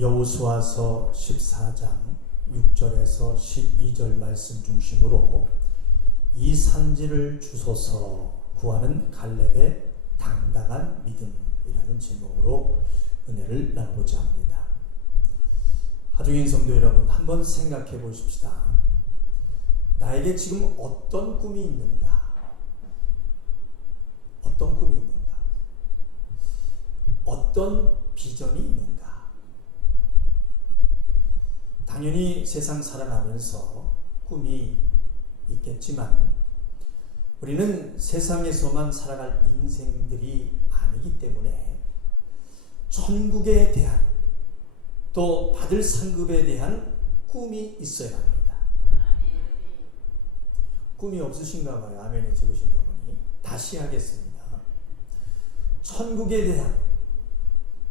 여호수아서 14장 6절에서 12절 말씀 중심으로 이 산지를 주소서 구하는 갈렙의 당당한 믿음이라는 제목으로 은혜를 나누고자 합니다. 하중인 성도 여러분, 한번 생각해 보십시다. 나에게 지금 어떤 꿈이 있는가? 어떤 꿈이 있는가? 어떤 비전이 있는가? 당연히 세상 살아가면서 꿈이 있겠지만 우리는 세상에서만 살아갈 인생들이 아니기 때문에 천국에 대한 또 받을 상급에 대한 꿈이 있어야 합니다. 꿈이 없으신가 봐요. 아멘이 적으신가 보니. 다시 하겠습니다. 천국에 대한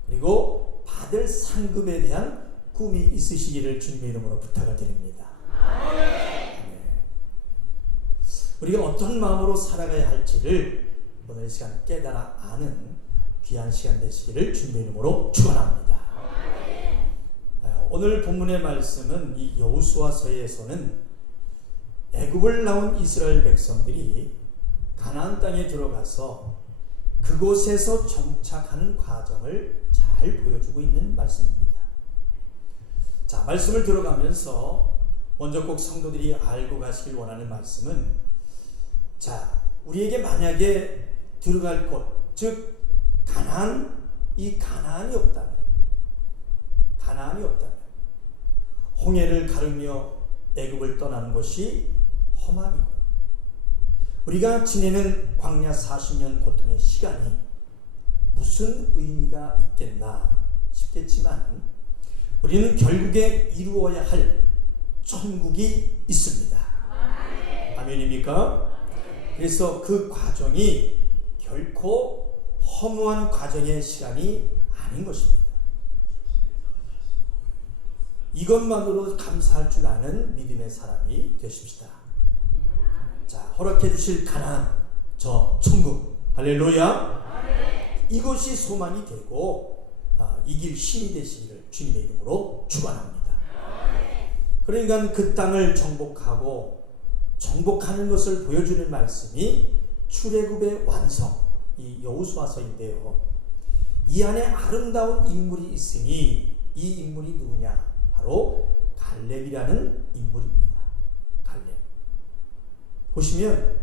그리고 받을 상급에 대한 꿈이 있으시기를 주님의 이름으로 부탁을 드립니다. 네. 우리가 어떤 마음으로 살아가야 할지를 오늘 이 시간 깨달아 아는 귀한 시간 되시기를 주님의 이름으로 축원합니다. 오늘 본문의 말씀은 이 여호수아서에서는 애굽을 나온 이스라엘 백성들이 가나안 땅에 들어가서 그곳에서 정착하는 과정을 잘 보여주고 있는 말씀입니다. 자, 말씀을 들어가면서 먼저 꼭 성도들이 알고 가시길 원하는 말씀은, 자, 우리에게 만약에 들어갈 곳, 즉 가나안, 이 가나안이 없다면 홍해를 가르며 애굽을 떠나는 것이 허망이고 우리가 지내는 광야 40년 고통의 시간이 무슨 의미가 있겠나 싶겠지만 우리는 결국에 이루어야 할 천국이 있습니다. 아멘입니까? 그래서 그 과정이 결코 허무한 과정의 시간이 아닌 것입니다. 이것만으로 감사할 줄 아는 믿음의 사람이 되십시다. 자, 허락해 주실 가나안, 저 천국, 할렐루야. 이것이 소망이 되고 이 길 힘이 되시기를 주님의 이름으로 축원합니다. 그러니까 그 땅을 정복하는 것을 보여주는 말씀이 출애굽의 완성, 이 여호수아서인데요. 이 안에 아름다운 인물이 있으니 이 인물이 누구냐? 바로 갈렙이라는 인물입니다. 갈렙. 보시면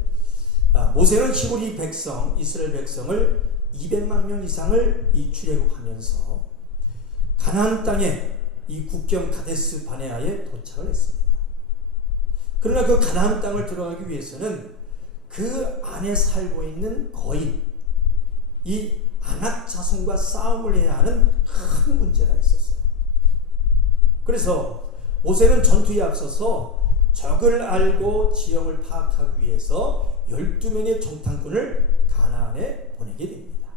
모세는 히브리 백성, 이스라엘 백성을 200만 명 이상을 이 출애굽하면서 가나안 땅에 이 국경 가데스 바네아에 도착을 했습니다. 그러나 그 가나안 땅을 들어가기 위해서는 그 안에 살고 있는 거인, 이 아낙 자손과 싸움을 해야 하는 큰 문제가 있었어요. 그래서 모세는 전투에 앞서서 적을 알고 지형을 파악하기 위해서 12명의 정탐꾼을 가나안에 보내게 됩니다.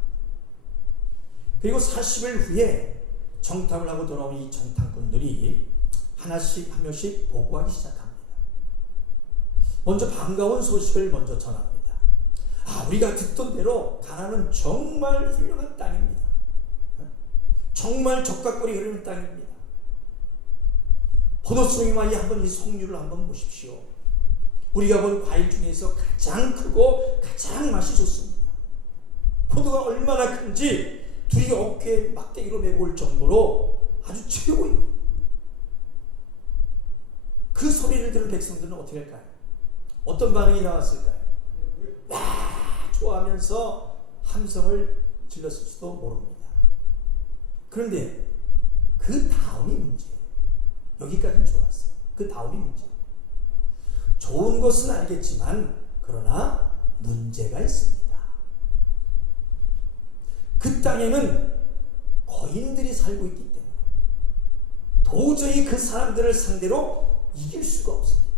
그리고 40일 후에 정탐을 하고 돌아온 이 정탐꾼들이 하나씩 한 명씩 보고하기 시작합니다. 먼저 반가운 소식을 먼저 전합니다. 우리가 듣던 대로 가나안은 정말 훌륭한 땅입니다. 정말 적각골이 흐르는 땅입니다. 포도송이만이 한번 이 석류를 한번 보십시오. 우리가 본 과일 중에서 가장 크고 가장 맛이 좋습니다. 포도가 얼마나 큰지 둘이 어깨에 막대기로 메고 올 정도로 아주 최고입니다. 그 소리를 들은 백성들은 어떻게 할까요? 어떤 반응이 나왔을까요? 와, 좋아하면서 함성을 질렀을 수도 모릅니다. 그런데 그 다음이 문제예요. 여기까지는 좋았어요. 그 다음이 문제예요. 좋은 것은 알겠지만 그러나 문제가 있습니다. 그 땅에는 거인들이 살고 있기 때문에 도저히 그 사람들을 상대로 이길 수가 없습니다.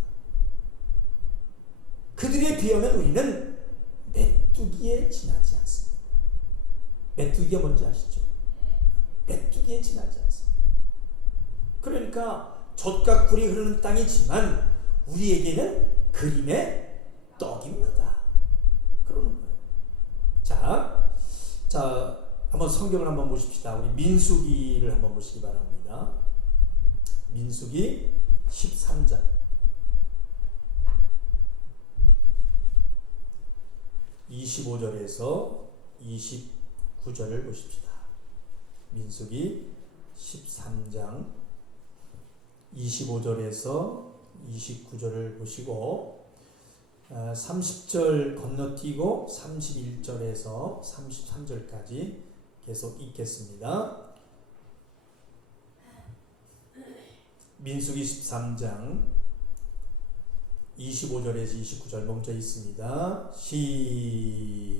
그들에 비하면 우리는 메뚜기에 지나지 않습니다. 메뚜기가 뭔지 아시죠? 메뚜기에 지나지 않습니다. 그러니까 젖과 꿀이 흐르는 땅이지만 우리에게는 그림의 떡입니다. 그러는 거예요. 자, 한번 성경을 한번 보십시다. 우리 민수기를 한번 보시기 바랍니다. 민수기 13장 25절에서 29절을 보십시다. 민수기 13장 25절에서 29절을 보시고 30절 건너뛰고 31절에서 33절까지 계속 읽겠습니다. 민수기 13장 25절에서 29절 멈춰 있습니다. 시작.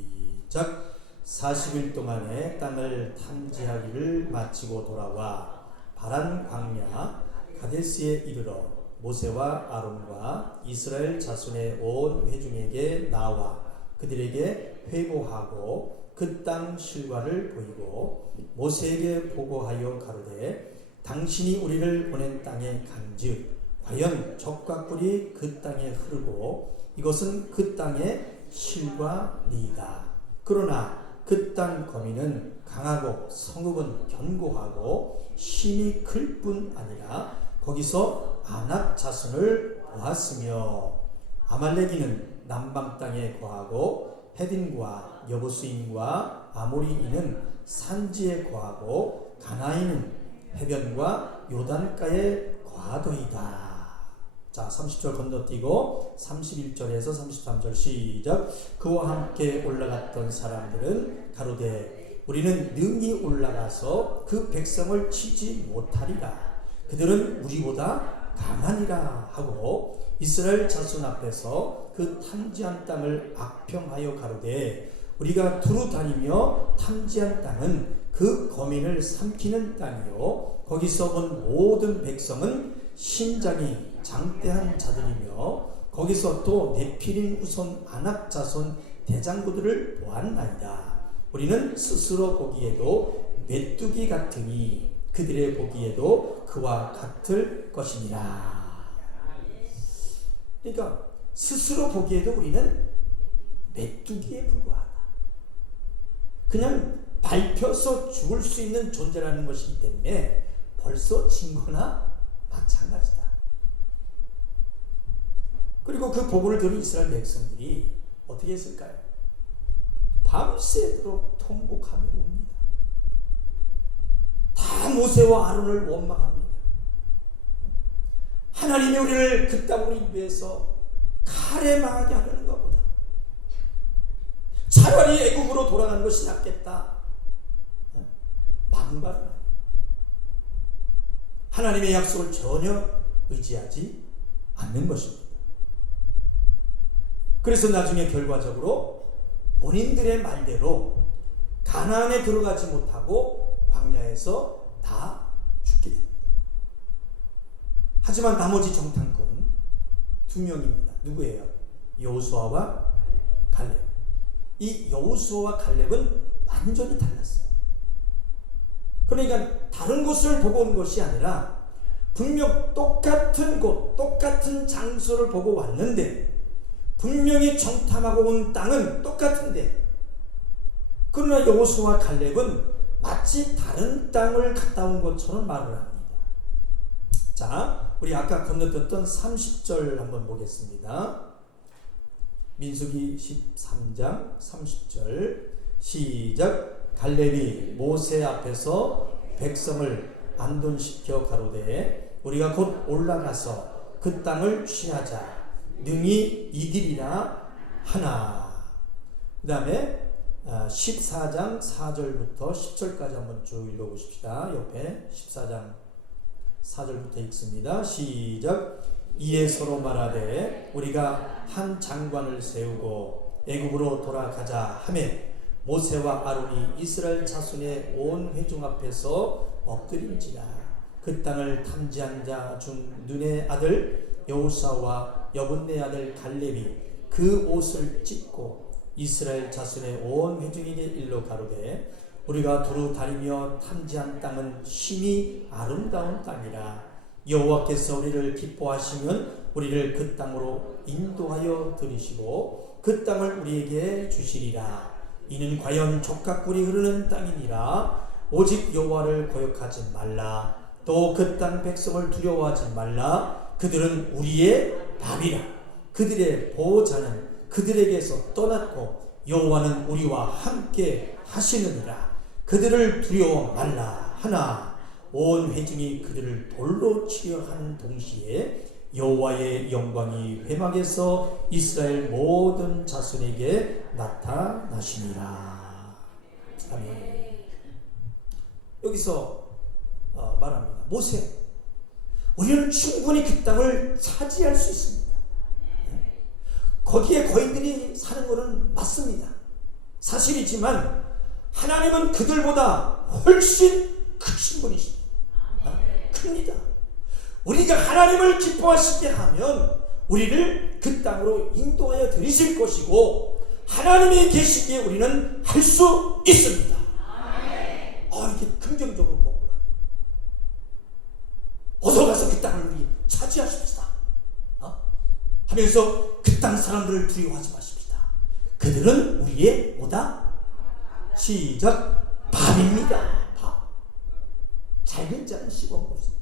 40일 동안에 땅을 탐지하기를 마치고 돌아와 바란 광야 가데스에 이르러 모세와 아론과 이스라엘 자손의 온 회중에게 나와 그들에게 회고하고 그 땅 실과를 보이고 모세에게 보고하여 가로되 당신이 우리를 보낸 땅에 간즉 과연 적과 꿀이 그 땅에 흐르고 이것은 그 땅의 실과니이다. 그러나 그 땅 거민은 강하고 성읍은 견고하고 힘이 클 뿐 아니라 거기서 아낙 자손을 보았으며 아말렉이는 남방 땅에 거하고 헤딘과 여부스인과 아모리인은 산지에 거하고 가나인은 해변과 요단가에 거하도이다. 자, 30절 건너뛰고 31절에서 33절 시작. 그와 함께 올라갔던 사람들은 가로되 우리는 능히 올라가서 그 백성을 치지 못하리라. 그들은 우리보다 강하니라 하고 이스라엘 자손 앞에서 그 탐지한 땅을 악평하여 가로되 우리가 두루 다니며 탐지한 땅은 그 거민을 삼키는 땅이요 거기서 본 모든 백성은 신장이 장대한 자들이며 거기서 또 네피림 후손 아낙 자손 대장부들을 보았나이다. 우리는 스스로 보기에도 메뚜기 같으니 그들의 보기에도 그와 같을 것이니라. 그러니까 스스로 보기에도 우리는 메뚜기에 불과하다. 그냥 밟혀서 죽을 수 있는 존재라는 것이기 때문에 벌써 진 거나 마찬가지다. 그리고 그 보고를 들은 이스라엘 백성들이 어떻게 했을까요? 밤새도록 통곡하며 웁니다. 다 모세와 아론을 원망합니다. 하나님이 우리를 그 땅으로 인도해서 칼에 망하게 하려는 것보다 차라리 애국으로 돌아가는 것이 낫겠다. 망발을 합니다. 하나님의 약속을 전혀 의지하지 않는 것입니다. 그래서 나중에 결과적으로 본인들의 말대로 가나안에 들어가지 못하고 광야에서 다 죽게 됩니다. 하지만 나머지 정탐꾼 두 명입니다. 누구예요? 여호수아와 갈렙. 이 여호수아와 갈렙은 완전히 달랐어요. 그러니까 다른 곳을 보고 온 것이 아니라 분명 똑같은 곳, 똑같은 장소를 보고 왔는데 분명히 정탐하고 온 땅은 똑같은데 그러나 여호수아와 갈렙은 마치 다른 땅을 갔다 온 것처럼 말을 합니다. 자, 우리 아까 건너뛰었던 30절 한번 보겠습니다. 민수기 13장 30절 시작. 갈렙이 모세 앞에서 백성을 안돈시켜 가로되 우리가 곧 올라가서 그 땅을 취하자 능히 이기리라 하나. 그 다음에 14장 4절부터 10절까지 한번 쭉 읽어보십시다. 옆에 14장 4절부터 읽습니다. 시작. 이에 서로 말하되 우리가 한 장관을 세우고 애굽으로 돌아가자 하매 모세와 아론이 이스라엘 자손의 온 회중 앞에서 엎드린지라. 그 땅을 탐지한 자 중 눈의 아들 여호수아와 여분네 아들 갈렙이 그 옷을 찢고 이스라엘 자손의 온 회중에게 일러 가로되 우리가 두루 다니며 탐지한 땅은 심히 아름다운 땅이라. 여호와께서 우리를 기뻐하시면 우리를 그 땅으로 인도하여 들이시고 그 땅을 우리에게 주시리라. 이는 과연 족각꿀이 흐르는 땅이니라. 오직 여호와를 거역하지 말라. 또 그 땅 백성을 두려워하지 말라. 그들은 우리의 밥이라. 그들의 보호자는 그들에게서 떠났고 여호와는 우리와 함께 하시느니라. 그들을 두려워 말라 하나 온 회중이 그들을 돌로 치려 하는 동시에 여호와의 영광이 회막에서 이스라엘 모든 자손에게 나타나시니라. 아멘. 여기서 말합니다. 모세, 우리는 충분히 그 땅을 차지할 수 있습니다. 거기에 거인들이 사는 것은 맞습니다. 사실이지만 하나님은 그들보다 훨씬 크신 분이십니다. 큽니다. 우리가 하나님을 기뻐하시게 하면 우리를 그 땅으로 인도하여 드리실 것이고 하나님이 계시기에 우리는 할 수 있습니다. 이게 긍정적으로 보구나. 어서 가서 그 땅을 우리 차지하십시다. 하면서 그 땅 사람들을 두려워하지 마십시다. 그들은 우리의 뭐다? 시작. 밥입니다. 밥. 잘된 자는 씹어 먹습니다.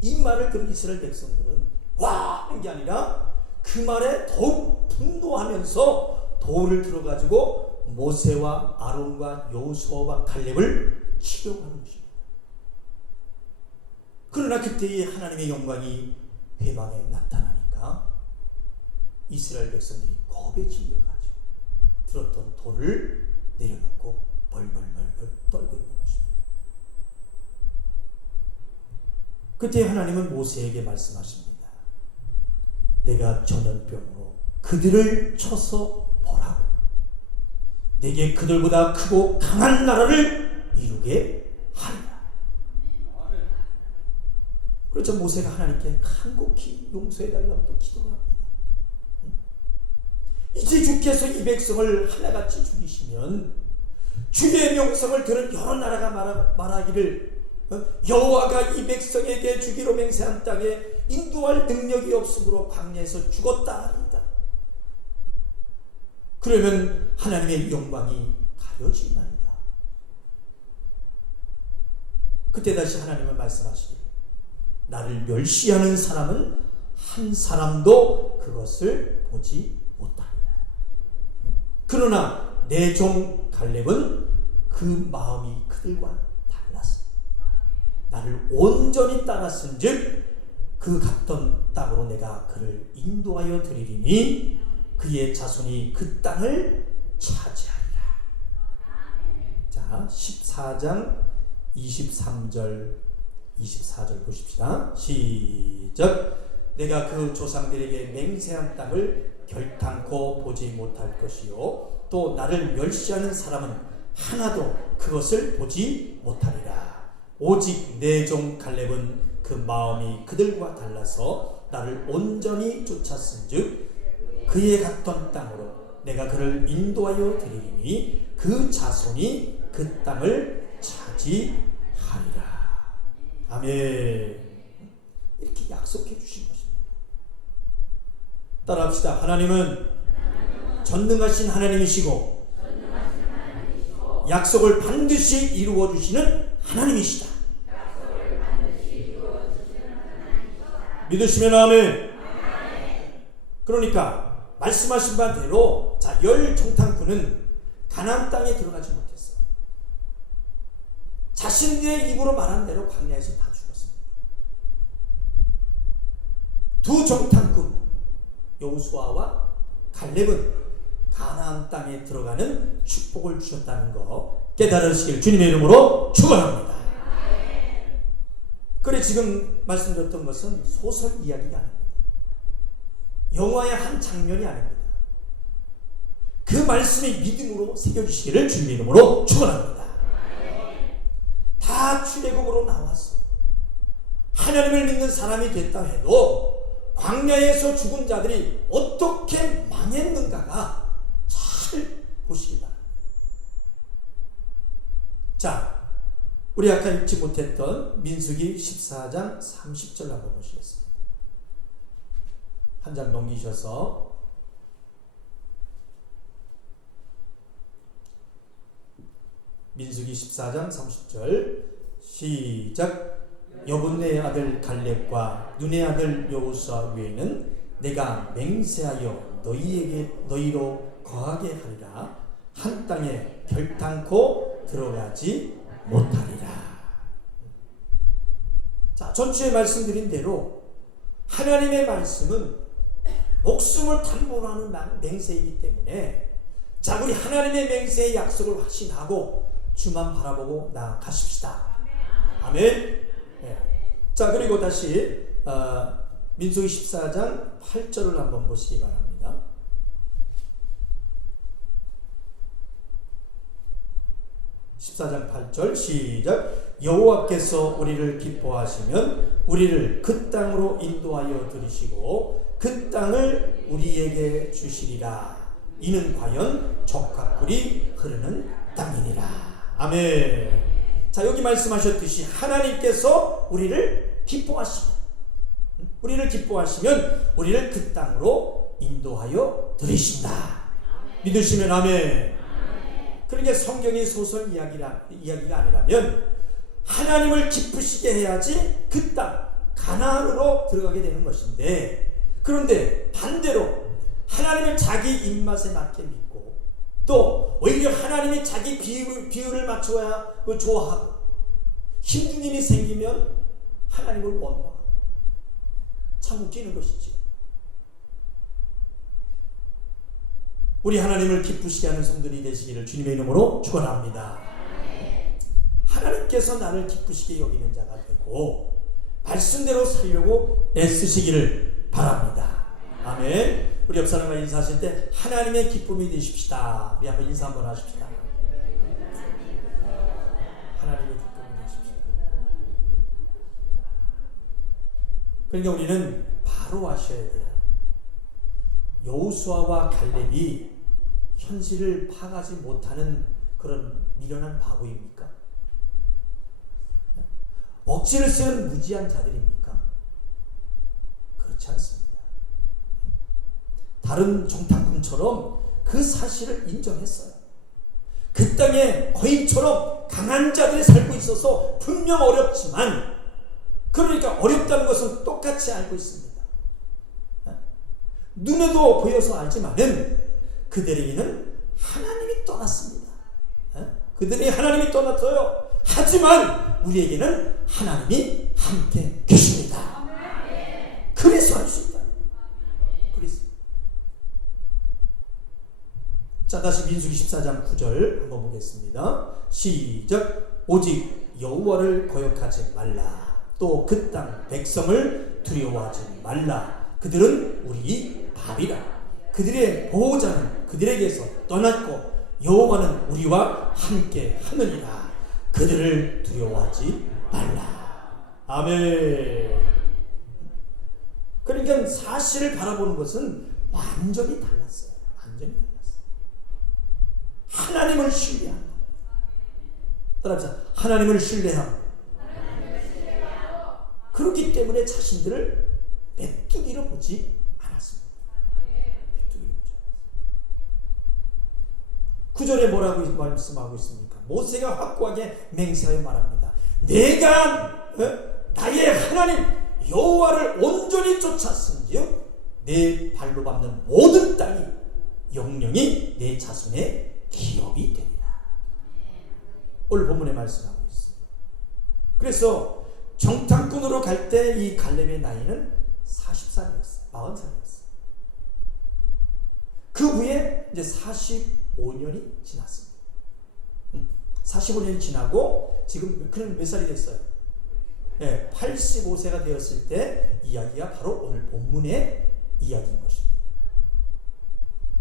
이 말을 들은 이스라엘 백성들은 와 하는 게 아니라 그 말에 더욱 분노하면서 돌을 들어가지고 모세와 아론과 여호수아와 갈렙을 치려고 하는 것입니다. 그러나 그때의 하나님의 영광이 회막에 나타나니까 이스라엘 백성들이 겁에 질려가지고 들었던 돌을 내려놓고 벌벌벌벌 떨고 있는 것입니다. 그때 하나님은 모세에게 말씀하십니다. 내가 전염병으로 그들을 쳐서 보라고. 내게 그들보다 크고 강한 나라를 이루게 하리라. 그렇죠. 모세가 하나님께 간곡히 용서해달라고 또 기도를 합니다. 이제 주께서 이 백성을 하나같이 죽이시면 주의 명성을 들은 여러 나라가 말하기를 여호와가 이 백성에게 주기로 맹세한 땅에 인도할 능력이 없으므로 광야에서 죽었다 합니다. 그러면 하나님의 영광이 가려지나이다. 그때 다시 하나님은 말씀하시기를 나를 멸시하는 사람은 한 사람도 그것을 보지 못하리라. 그러나 내 종 갈렙은 그 마음이 그들과 달랐어. 나를 온전히 따랐은즉 그 갔던 땅으로 내가 그를 인도하여 드리리니 그의 자손이 그 땅을 차지하리라. 자, 14장 23절 24절 보십시다. 시작. 내가 그 조상들에게 맹세한 땅을 결탄코 보지 못할 것이요 또 나를 멸시하는 사람은 하나도 그것을 보지 못하리라. 오직 내 종 갈렙은 그 마음이 그들과 달라서 나를 온전히 쫓았은즉 그의 갔던 땅으로 내가 그를 인도하여 드리리니 그 자손이 그 땅을 차지하리라. 아멘. 이렇게 약속해 주신 것입니다. 따라합시다. 하나님은 전능하신 하나님이시고 약속을 반드시 이루어 주시는 하나님이시다. 믿으시면 아멘. 그러니까 말씀하신 바대로 자, 열 정탐꾼은 가나안 땅에 들어가지 못했어요. 자신들의 입으로 말한 대로 광야에서 다 죽었습니다. 두 정탐꾼 여호수아와 갈렙은 가나안 땅에 들어가는 축복을 주셨다는 거 깨달으시길 주님의 이름으로 축원합니다. 그래 지금 말씀드렸던 것은 소설 이야기가 아닙니다. 영화의 한 장면이 아닙니다. 그 말씀이 믿음으로 새겨주시기를 주님의 이름으로 축원합니다. 다 출애굽으로 나와서 하나님을 믿는 사람이 됐다 해도 광야에서 죽은 자들이 어떻게 망했는가가 잘 보시기 바랍니다. 자, 우리 아까 읽지 못했던 민수기 14장 30절 한번 보시겠습니다. 한 장 넘기셔서 민수기 14장 30절 시작. 여분네의 아들 갈렙과 눈의 아들 여호수아 외에는 내가 맹세하여 너희로 거하게 하리라. 한 땅에 결탄코 들어가지 못하리라. 자, 전주에 말씀드린 대로 하나님의 말씀은 목숨을 담보하는 맹세이기 때문에, 자, 우리 하나님의 맹세의 약속을 확신하고 주만 바라보고 나아가십시다. 아멘. 네. 자, 그리고 다시 민수기 14장 8절을 한번 보시기 바랍니다. (14장 8절) 시작. 여호와께서 우리를 기뻐하시면 우리를 그 땅으로 인도하여 들이시고 그 땅을 우리에게 주시리라. 이는 과연 젖과 꿀이 흐르는 땅이니라. 아멘. 자, 여기 말씀하셨듯이 하나님께서 우리를 기뻐하시면 우리를 그 땅으로 인도하여 들이신다. 믿으시면 아멘. 그러니까 성경의 소설 이야기가 아니라면 하나님을 기쁘시게 해야지 그 땅 가나안으로 들어가게 되는 것인데, 그런데 반대로 하나님을 자기 입맛에 맞게 믿고 또 오히려 하나님이 자기 비율을 맞춰야 좋아하고 힘든 일이 생기면 하나님을 원망하고 참 웃기는 것이죠. 우리 하나님을 기쁘시게 하는 성도들이 되시기를 주님의 이름으로 축원합니다. 하나님께서 나를 기쁘시게 여기는 자가 되고 말씀대로 살려고 애쓰시기를 바랍니다. 아멘. 우리 옆 사람과 인사하실 때 하나님의 기쁨이 되십시다. 우리 한번 인사 한번 하십시다. 하나님의 기쁨이 되십시다. 그러니까 우리는 바로 아셔야 돼요. 여호수아와 갈렙이 현실을 파악하지 못하는 그런 미련한 바보입니까? 억지를 쓰는 무지한 자들입니까? 그렇지 않습니다. 다른 정탐꾼처럼 그 사실을 인정했어요. 그 땅에 거인처럼 강한 자들이 살고 있어서 분명 어렵지만, 그러니까 어렵다는 것은 똑같이 알고 있습니다. 눈에도 보여서 알지만은 그들에게는 하나님이 떠났습니다. 그들이 하나님이 떠났어요. 하지만 우리에게는 하나님이 함께 계십니다. 그래서 할 수 있다. 그래서. 자, 다시 민수기 14장 9절 한번 보겠습니다. 시작. 오직 여호와를 거역하지 말라. 또 그 땅 백성을 두려워하지 말라. 그들은 우리 밥이라. 그들의 보호자는 그들에게서 떠났고 여호와는 우리와 함께 하느니라. 그들을 두려워하지 말라. 아멘. 그러니까 사실을 바라보는 것은 완전히 달랐어요. 완전히 달랐어요. 하나님을 신뢰하는 것. 따라합시다. 하나님을 신뢰하고. 그렇기 때문에 자신들을 메뚜기로 보지 않았습니다. 메뚜기로 보지 않았습니다. 9절에 뭐라고 말씀하고 있습니까? 모세가 확고하게 맹세하여 말합니다. 내가 나의 하나님 여호와를 온전히 쫓았은지요 내 발로 밟는 모든 땅이 영영이 내 자손의 기업이 되리라. 오늘 본문에 말씀하고 있습니다. 그래서 정탐꾼으로 갈 때 이 갈렙의 나이는 40살이었어요. 40살이었어요. 그 후에 이제 45년이 지났습니다. 45년이 지나고 지금 그는 몇 살이 됐어요? 네, 85세가 되었을 때 이야기가 바로 오늘 본문의 이야기인 것입니다.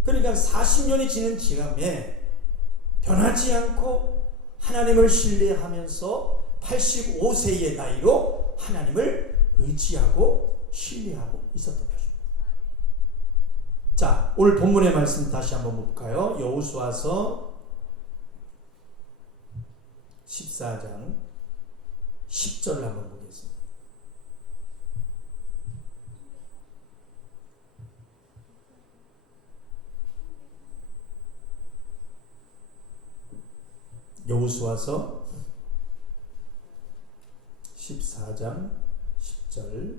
그러니까 40년이 지난 지금에 변하지 않고 하나님을 신뢰하면서 85세의 나이로 하나님을 의지하고 신뢰하고 있었던 것입니다. 자, 오늘 본문의 말씀 다시 한번 볼까요? 여호수아서 14장 10절을 한번 보겠습니다. 여호수아서 14장 10절.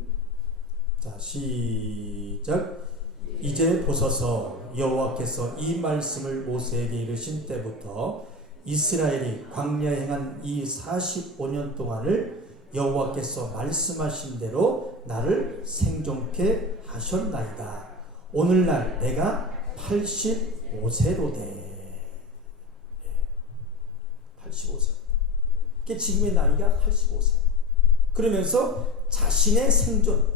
자, 시작. 이제 보소서, 여호와께서 이 말씀을 모세에게 이르신 때부터 이스라엘이 광야에 행한 이 45년 동안을 여호와께서 말씀하신 대로 나를 생존케 하셨나이다. 오늘날 내가 85세로 돼. 85세. 지금의 나이가 85세. 그러면서 자신의 생존,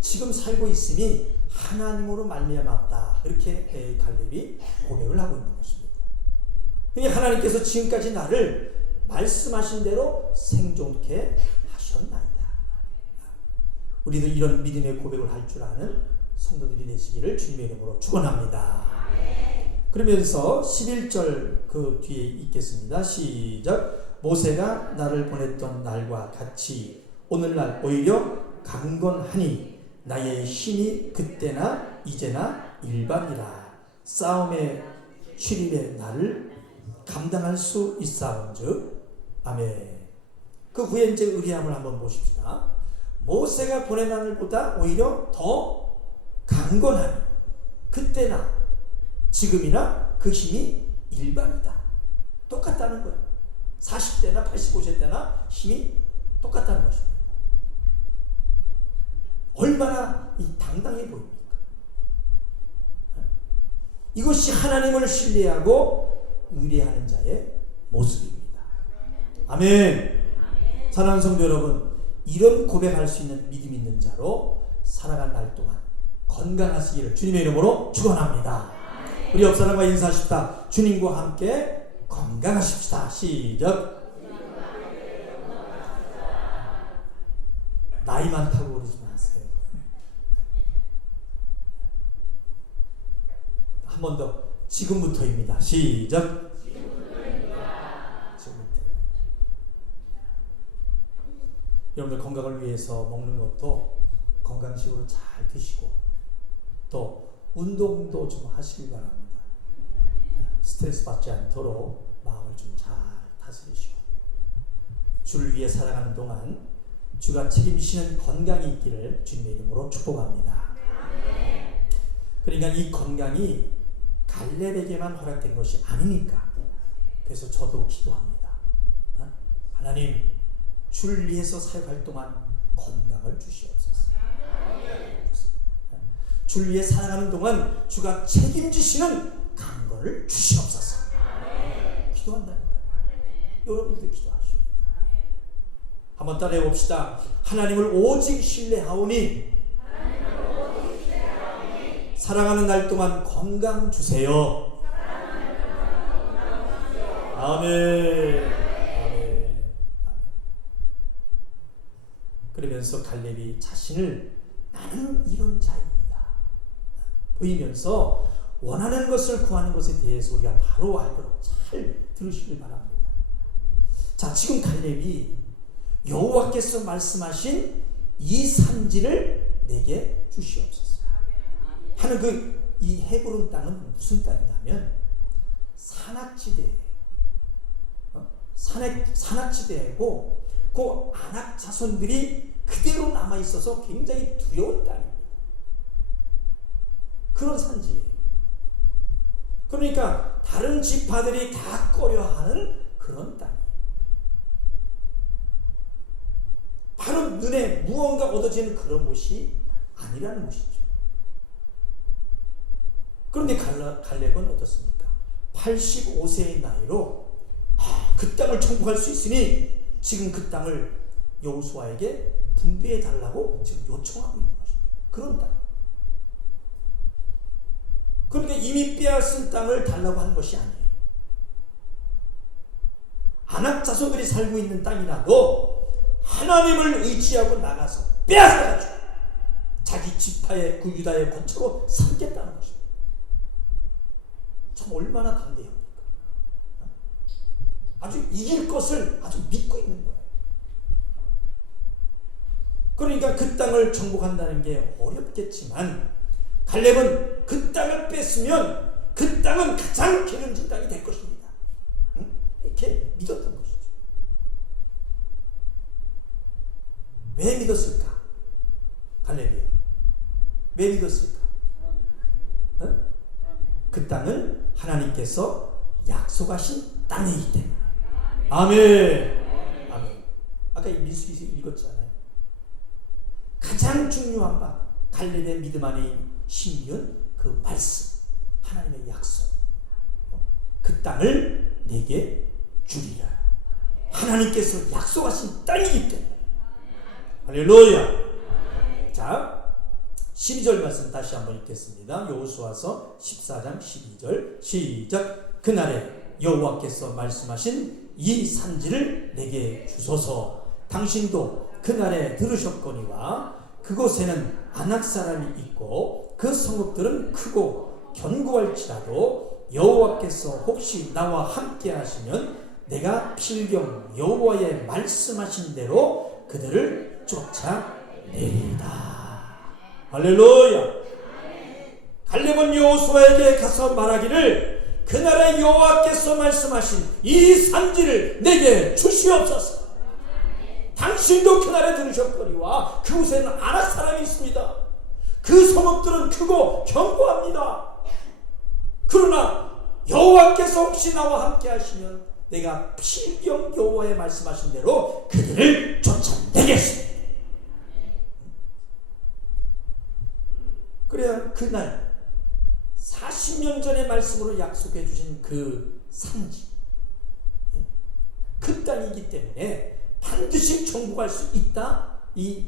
지금 살고 있음이 하나님으로 말미암았다. 이렇게 갈렙이 고백을 하고 있는 것입니다. 그러니까 하나님께서 지금까지 나를 말씀하신 대로 생존케 하셨나이다. 우리도 이런 믿음의 고백을 할 줄 아는 성도들이 되시기를 주님의 이름으로 축원합니다. 그러면서 11절 그 뒤에 있겠습니다. 시작. 모세가 나를 보냈던 날과 같이 오늘날 오히려 강건하니 나의 힘이 그때나 이제나 일반이라. 싸움의 출입에 나를 감당할 수 있사온즉. 아멘. 그 후에 이제 의리함을 한번 보십시다. 모세가 보낸 날보다 오히려 더 강건하니 그때나 지금이나 그 힘이 일반이다. 똑같다는 거예요. 40대나 85세 때나 힘이 똑같다는 것입니다. 얼마나 당당해 보입니까? 이것이 하나님을 신뢰하고 의뢰하는 자의 모습입니다. 아멘. 사랑하는 성도 여러분, 이런 고백할 수 있는 믿음 있는 자로 살아간 날 동안 건강하시기를 주님의 이름으로 축원합니다. 우리 옆 사람과 인사하십시다. 주님과 함께 건강하십시다. 시작. 나이 많다고 그러지 마세요. 한 번 더. 지금부터입니다. 시작. 여러분들 건강을 위해서 먹는 것도 건강식으로 잘 드시고 또 운동도 좀 하시기 바랍니다. 스트레스 받지 않도록 마음을 좀 잘 다스리시고 주를 위해 살아가는 동안 주가 책임지시는 건강이 있기를 주님의 이름으로 축복합니다. 그러니까 이 건강이 갈렙에게만 허락된 것이 아니니까 그래서 저도 기도합니다. 하나님, 주를 위해서 사역할 동안 건강을 주시옵소서. 주를 위해 살아가는 동안 주가 책임지시는 강건을 주시옵소서. 기도한다니까. 여러분들 기도하시오. 한번 따라해 봅시다. 하나님을 오직 신뢰하오니 살아가는 날 동안 건강 주세요. 아멘. 아멘. 그러면서 갈렙이 자신을 나는 이런 자입니다 보이면서 원하는 것을 구하는 것에 대해서 우리가 바로 알도록 잘 들으시길 바랍니다. 자, 지금 갈렙이 여호와께서 말씀하신 이 산지를 내게 주시옵소서 하는 이 헤브론 땅은 무슨 땅이냐면 산악지대, 산악지대고 그 아낙 자손들이 그대로 남아 있어서 굉장히 두려운 땅입니다. 그런 산지예요. 그러니까 다른 지파들이 다 꺼려하는 그런 땅이에요. 바로 눈에 무언가 얻어지는 그런 곳이 아니라는 것이죠. 그런데 갈렙은 어떻습니까? 85세의 나이로 그 땅을 정복할 수 있으니 지금 그 땅을 여호수아에게 분배해 달라고 지금 요청하고 있는 것입니다. 그런 땅. 그러니까 이미 빼앗은 땅을 달라고 하는 것이 아니에요. 아낙 자손들이 살고 있는 땅이라도 하나님을 의지하고 나가서 빼앗아가지고 자기 지파의 그 유다의 권처로 삼겠다는 것입니다. 참 얼마나 담대합니까? 아주 이길 것을 아주 믿고 있는 거예요. 그러니까 그 땅을 정복한다는 게 어렵겠지만 갈렙은 그 땅을 뺐으면 그 땅은 가장 기름진 땅이 될 것입니다. 그렇게 믿었던 것이죠. 왜 믿었을까? 갈렙이요. 왜 믿었을까? 그 땅은 하나님께서 약속하신 땅이기 때문에. 아멘. 아멘. 아까 민수기 읽었잖아요. 가장 중요한 바, 갈렙의 믿음 안에 심기운 그 말씀, 하나님의 약속. 그 땅을 내게 주리라. 하나님께서 약속하신 땅이기 때문에. 할렐루야. 자, 12절 말씀 다시 한번 읽겠습니다. 여호수아서 14장 12절 시작. 그날에 여호와께서 말씀하신 이 산지를 내게 주소서. 당신도 그날에 들으셨거니와 그곳에는 아낙 사람이 있고 그 성읍들은 크고 견고할지라도 여호와께서 혹시 나와 함께 하시면 내가 필경 여호와의 말씀하신 대로 그들을 쫓아내리이다. 할렐루야. 갈렙은 여호수아에게 가서 말하기를 그날에 여호와께서 말씀하신 이 산지를 내게 주시옵소서. 당신도 그날에 들으셨거니와 그곳에는 아낙 사람이 있습니다. 그 성읍들은 크고 견고합니다. 그러나 여호와께서 혹시 나와 함께 하시면 내가 필경 여호와의 말씀하신 대로 그들을 쫓아내겠습니다. 그래야 그날 40년 전의 말씀으로 약속해 주신 그 산지, 그 땅이기 때문에 반드시 정복할 수 있다. 이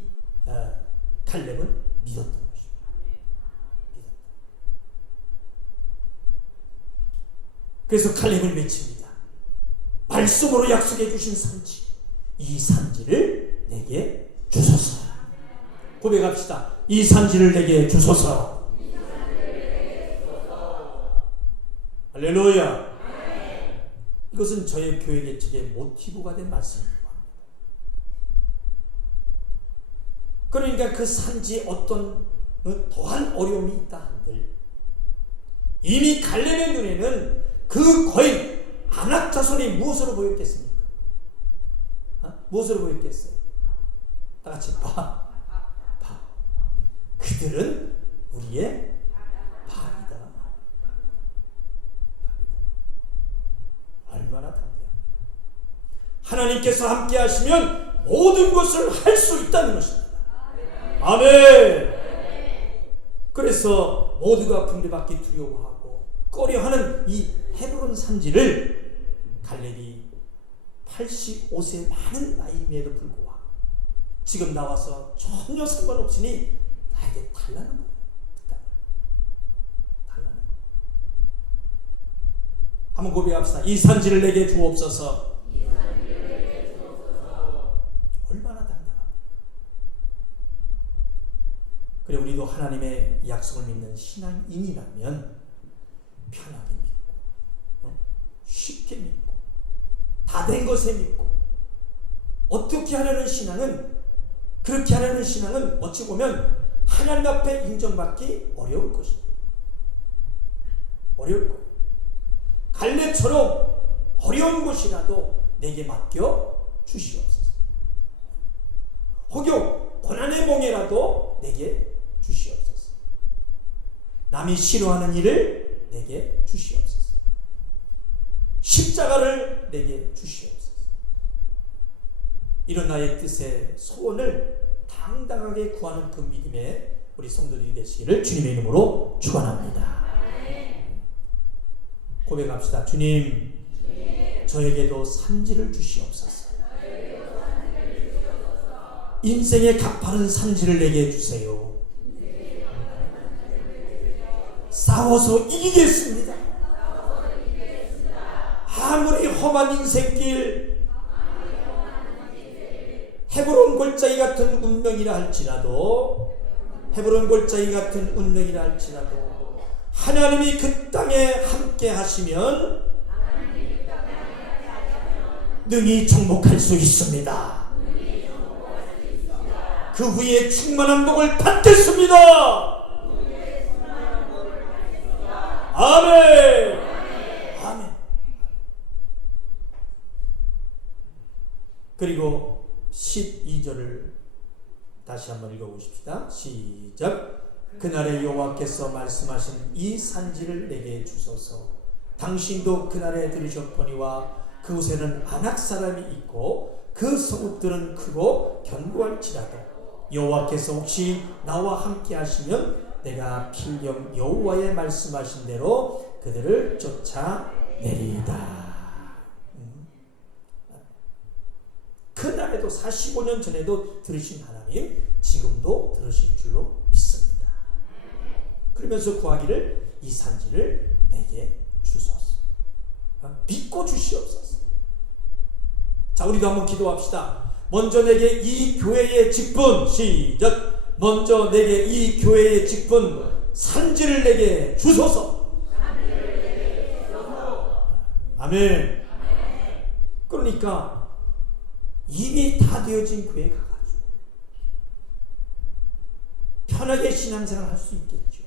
갈렙은 믿었던 것입니다. 그래서 갈렙을 외칩니다. 말씀으로 약속해 주신 산지, 이 산지를 내게 주소서. 고백합시다. 이 산지를 내게 주소서. 할렐루야. 이것은 저의 교회 개척의 모티브가 된 말씀입니다. 그러니까 그 산지에 어떤 더한 어려움이 있다 한들 이미 갈렙의 눈에는 그 거인 아낙 자손이 무엇으로 보였겠습니까? 무엇으로 보였겠어요? 다 같이 봐. 그들은 우리의 밥이다. 얼마나 담대합니까? 하나님께서 함께 하시면 모든 것을 할 수 있다는 것입니다. 아멘. 그래서 모두가 붕대받기 두려워하고 꺼려하는 이 헤브론 산지를 갈렙이 85세 많은 나이임에도 불구하고 지금 나와서 전혀 상관없으니 나에게 달라는 거예요. 달라는 거예요. 한번 고백합시다. 이 산지를 내게 주옵소서. 얼마나 당당합니까? 그래 우리도 하나님의 약속을 믿는 신앙인이라면 편하게 믿고 쉽게 믿고 다 된 것에 믿고 어떻게 하려는 신앙은 그렇게 하려는 신앙은 어찌 보면 하나님 앞에 인정받기 어려울 것입니다. 어려울 거예요. 갈렙처럼 어려운 것이라도 내게 맡겨 주시옵소서. 혹여 고난의 몽에라도 내게 주시옵소서. 남이 싫어하는 일을 내게 주시옵소서. 십자가를 내게 주시옵소서. 이런 나의 뜻의 소원을 당당하게 구하는 그 믿음에 우리 성도들이 되시기를 주님의 이름으로 축원합니다. 고백합시다. 주님, 저에게도 산지를 주시옵소서. 인생의 가파른 산지를 내게 주세요. 싸워서 이기겠습니다. 아무리 험한 인생길, 헤브론 골짜기 같은 운명이라 할지라도 하나님이 그 땅에 함께 하시면 능히 정복할 수 있습니다. 그 후에 충만한 복을 받겠습니다. 아멘. 아멘. 다시 한번 읽어보십시다. 시작. 그날에 여호와께서 말씀하신 이 산지를 내게 주소서. 당신도 그날에 들으셨거니와 그곳에는 아낙 사람이 있고 그 성읍들은 크고 견고할지라도 여호와께서 혹시 나와 함께 하시면 내가 필경 여호와의 말씀하신 대로 그들을 쫓아내리이다. 그날에도 45년 전에도 들으신 하나님 지금도 들으실 줄로 믿습니다. 그러면서 구하기를 이 산지를 내게 주소서. 믿고 주시옵소서. 자, 우리도 한번 기도합시다. 먼저 내게 이 교회의 직분, 시작. 먼저 내게 이 교회의 직분 산지를 내게 주소서. 아멘. 그러니까 이미 다 되어진 교회에 가가지고 편하게 신앙생활 할 수 있겠죠.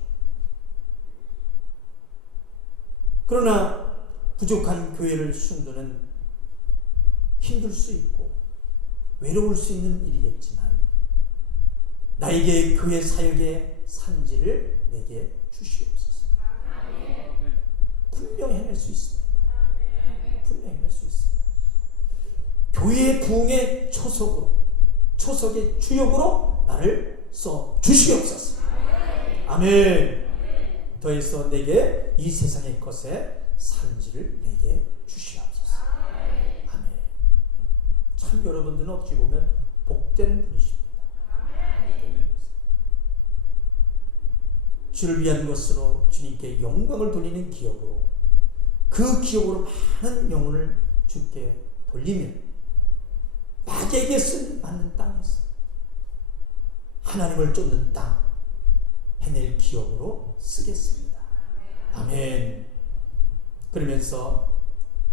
그러나 부족한 교회를 숨기는 힘들 수 있고 외로울 수 있는 일이겠지만 나에게 교회 사역의 산지를 내게 주시옵소서. 분명히 해낼 수 있습니다. 분명히 해낼 수 있습니다. 교회의 부흥의 초석의 주역으로 나를 써 주시옵소서. 아멘. 더해서 내게 이 세상의 것에 산지를 내게 주시옵소서. 아멘. 참 여러분들은 어찌 보면 복된 분이십니다. 주를 위한 것으로 주님께 영광을 돌리는 기업으로 그 기업으로 많은 영혼을 주께 돌리면 마귀에게 쓰임받는 땅에서 하나님을 쫓는 땅 해낼 기업으로 쓰겠습니다. 아멘. 그러면서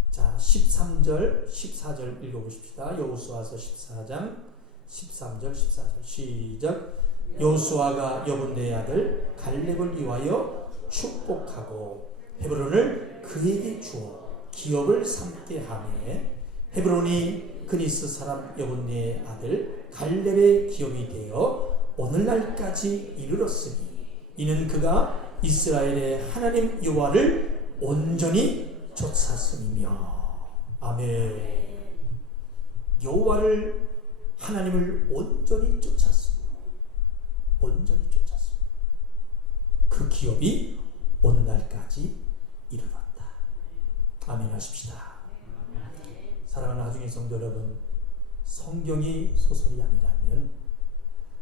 자 13절 14절 읽어보십시다. 여호수아서 14장 13절 14절 시작. 여호수아가 여분네의 아들 갈렙을 위하여 축복하고 헤브론을 그에게 주어 기업을 삼게 하며 헤브론이 그니스 사람 여분네의 아들 갈렙의 기업이 되어 오늘날까지 이르렀으니 이는 그가 이스라엘의 하나님 여호와를 온전히 쫓았음이며. 아멘. 여호와를 하나님을 온전히 쫓았습니다. 온전히 쫓았습니다. 그 기업이 오늘날까지 이르렀다. 아멘 하십시다. 사랑하는 하중의 성도 여러분, 성경이 소설이 아니라면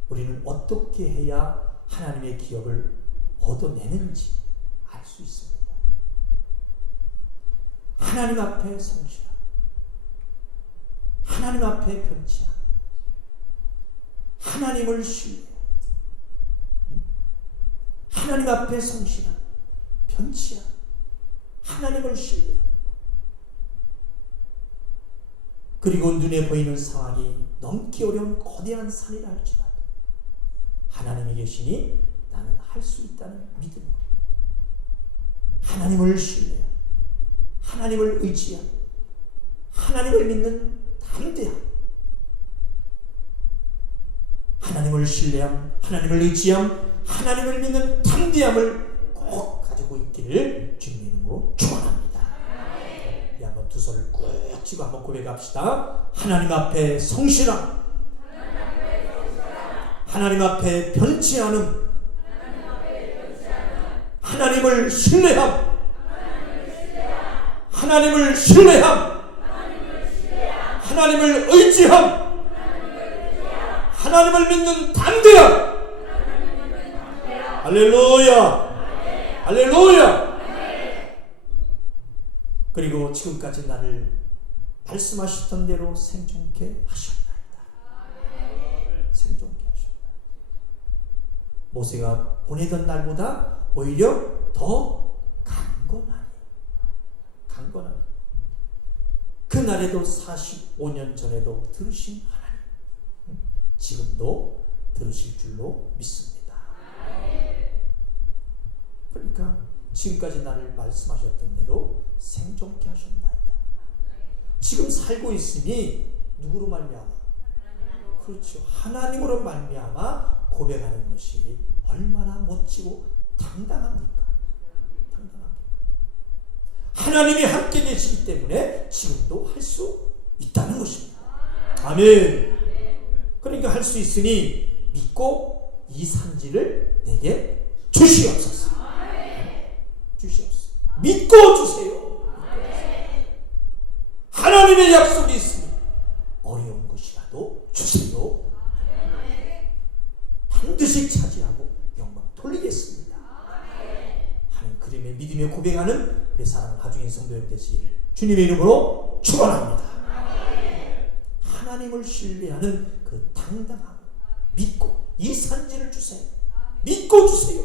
우리는 어떻게 해야 하나님의 기업을 얻어내는지 알 수 있습니다. 하나님 앞에 성실함, 하나님 앞에 변치함, 하나님을 신뢰, 하나님 앞에 성실함, 변치함, 하나님을 신뢰. 그리고 눈에 보이는 상황이 넘기 어려운 거대한 산이라 할지라도 하나님이 계시니 나는 할 수 있다는 믿음, 하나님을 신뢰함, 하나님을 의지함, 하나님을 믿는 담대함, 하나님을 신뢰함, 하나님을 의지함, 하나님을 믿는 담대함을 꼭 가지고 있기를 주님의 이름으로 축원합니다. 네, 한번 두 손을 꾹 쥐고 한번 고백합시다. 하나님 앞에 성실함, 하나님 앞에 변치 않음, 하나님을 신뢰함, 하나님을 신뢰함, 하나님을 의지함, 하나님을 믿는 담대함. 할렐루야, 할렐루야. 그리고 지금까지 나를 말씀하셨던 대로 생존케 하셨나이다. 생존케 하셨다. 모세가 보내던 날보다 오히려 더 강건하니. 그날에도 45년 전에도 들으신 하나님, 지금도 들으실 줄로 믿습니다. 그러니까 지금까지 나를 말씀하셨던 대로 생존케 하셨나이다. 지금 살고 있으니 누구로 말미암아? 그렇죠. 하나님으로 말미암아 고백하는 것이 얼마나 멋지고 당당합니까? 당당합니다. 하나님이 함께 계시기 때문에 지금도 할 수 있다는 것입니다. 아멘. 그러니까 할 수 있으니 믿고 이 산지를 내게 주시옵소서. 주시옵소서. 믿고 주세요. 하나님의 약속이 있으니 어려운 것이라도 주세요. 반드시 차지하고 영광 돌리겠습니다. 하는 그림의 믿음에 고백하는 우리 사랑하는 하중인 성도님 되시기를 주님의 이름으로 축원합니다. 하나님을 신뢰하는 그 당당함, 믿고 이 산지를 주세요. 믿고 주세요.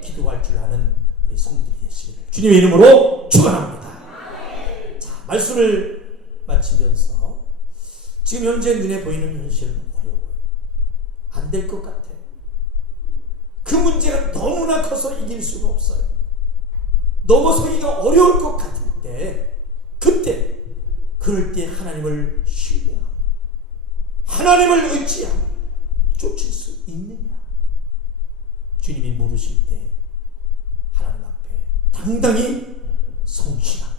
기도할 줄 아는 우리 성도들이 되시기를 주님의 이름으로 축원합니다. 자, 말씀을 마치면서 지금 현재 눈에 보이는 현실은 어려워요. 안 될 것 같아요. 그 문제가 너무나 커서 이길 수가 없어요. 넘어서기가 어려울 것 같을 때, 그때 그럴 때 하나님을 신뢰하고 하나님을 의지하고 쫓을 수 있느냐? 주님이 물으실 때 하나님 앞에 당당히 성실하고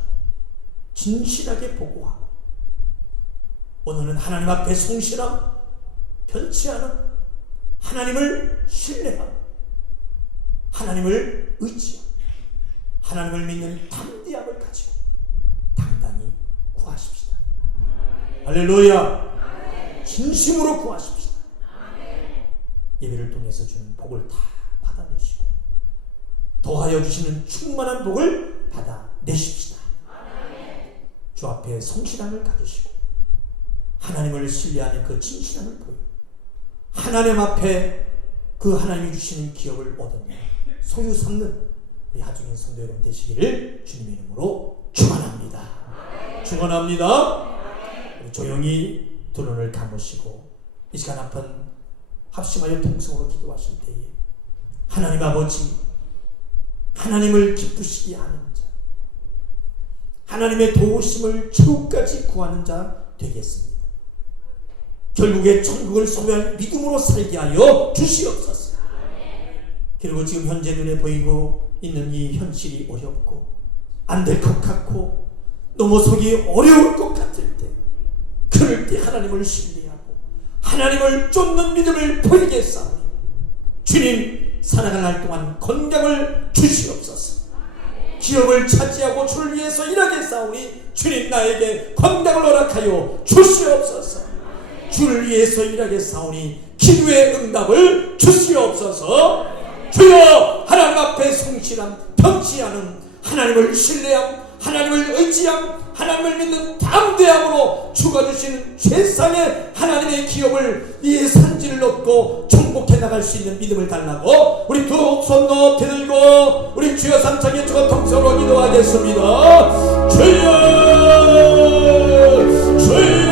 진실하게 보고하고, 오늘은 하나님 앞에 성실함, 변치 않은 하나님을 신뢰하고 하나님을 의지하고 하나님을 믿는 담대함을 가지고 당당히 구하십시다. 할렐루야. 진심으로 구하십시다. 예배를 통해서 주는 복을 다 받아내시고 더하여 주시는 충만한 복을 받아내십시다. 주 앞에 성실함을 가지시고 하나님을 신뢰하는 그 진실함을 보여 하나님 앞에 그 하나님이 주시는 기업을 얻으며 소유 삼는 우리 하중인 성도 여러분 되시기를 주님의 이름으로 축원합니다. 축원합니다. 조용히 두 눈을 감으시고 이 시간 앞은 합심하여 통성으로 기도하실 때에 하나님 아버지, 하나님을 기쁘시게 하는 자, 하나님의 도우심을 최후까지 구하는 자 되겠습니다. 결국에 천국을 소유할 믿음으로 살게 하여 주시옵소서. 그리고 지금 현재 눈에 보이고 있는 이 현실이 어렵고 안 될 것 같고 넘어서기 어려울 것 같을 때, 그럴 때 하나님을 신뢰하고 하나님을 쫓는 믿음을 보이겠사오니 주님 살아갈 날 동안 건강을 주시옵소서. 기업을 차지하고 주를 위해서 일하겠사오니 주님 나에게 건강을 허락하여 주시옵소서. 주를 위해서 일하겠사오니 기도의 응답을 주시옵소서. 주여, 하나님 앞에 성실함, 편치 않음, 하나님을 신뢰함, 하나님을 의지함, 하나님을 믿는 담대함으로 주가 주시는 최상의 하나님의 기업을, 이 산지를 얻고 정복해 나갈 수 있는 믿음을 달라고 우리 두 손 높이 들고 우리 주여 삼창의 주가 통성으로 기도하겠습니다. 주여, 주여,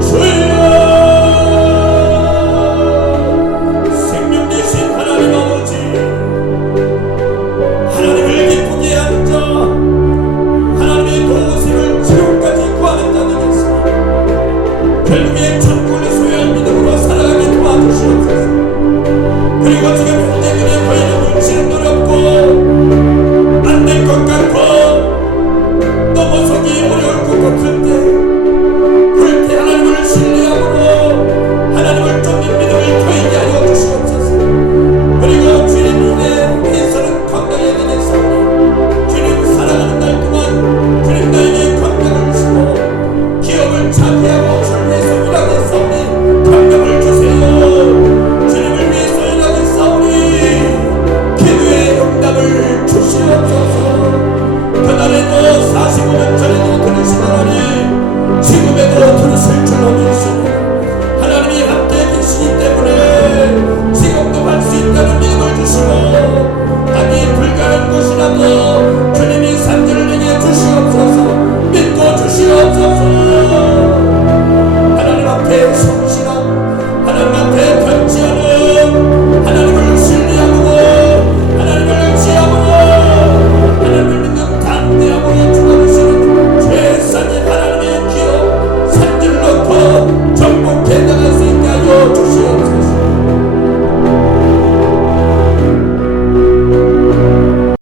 주여. 생명 되신 하나님 아버지, 하나님을 기쁘게 하는 자, 하나님의 도우심을 지금까지 구하는 자 되겠습니다. 결국에 천국을 소유할 믿음으로 살아가게 도와주시옵소서. 그리고 지금 현재 눈에 보이는